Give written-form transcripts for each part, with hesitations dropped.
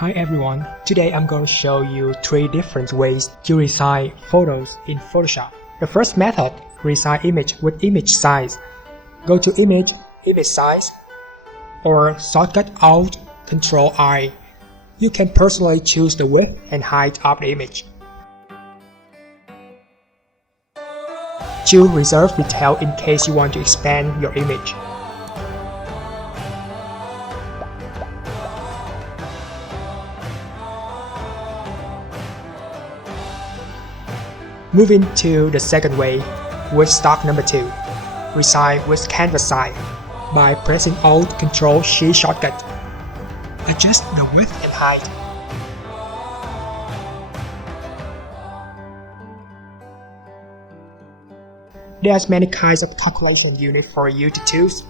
Hi everyone, today I'm going to show you 3 different ways to resize photos in Photoshop. The first method, resize image with image size. Go to image, image size, or shortcut Alt, Ctrl I. You can personally choose the width and height of the image. Choose reserve detail in case you want to expand your image. Moving to the second way, with stock number 2, resize with canvas size by pressing Alt Ctrl Shift shortcut. Adjust the width and height. There's many kinds of calculation unit for you to choose.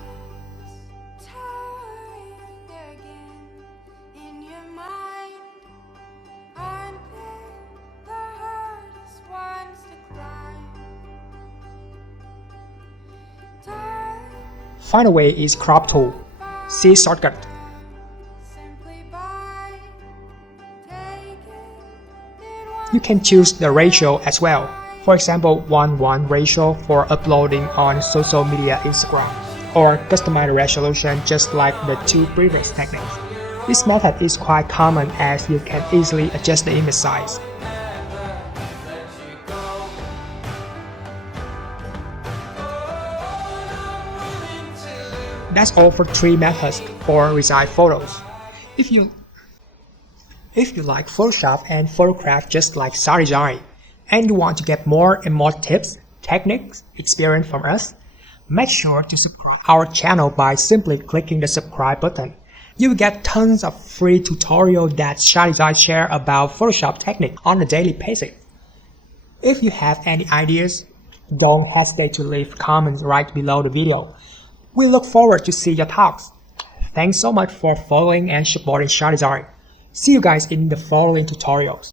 Final way is crop tool. C shortcut. You can choose the ratio as well. For example, 1:1 ratio for uploading on social media Instagram, or customize the resolution just like the 2 previous techniques. This method is quite common as you can easily adjust the image size. That's all for 3 methods for resize photos. If you like Photoshop and photograph just like SADESIGN, and you want to get more and more tips, techniques, experience from us, make sure to subscribe our channel by simply clicking the subscribe button. You will get tons of free tutorials that SADESIGN share about Photoshop technique on a daily basis. If you have any ideas, don't hesitate to leave comments right below the video. We look forward to see your thoughts. Thanks so much for following and supporting SADESIGN. See you guys in the following tutorials.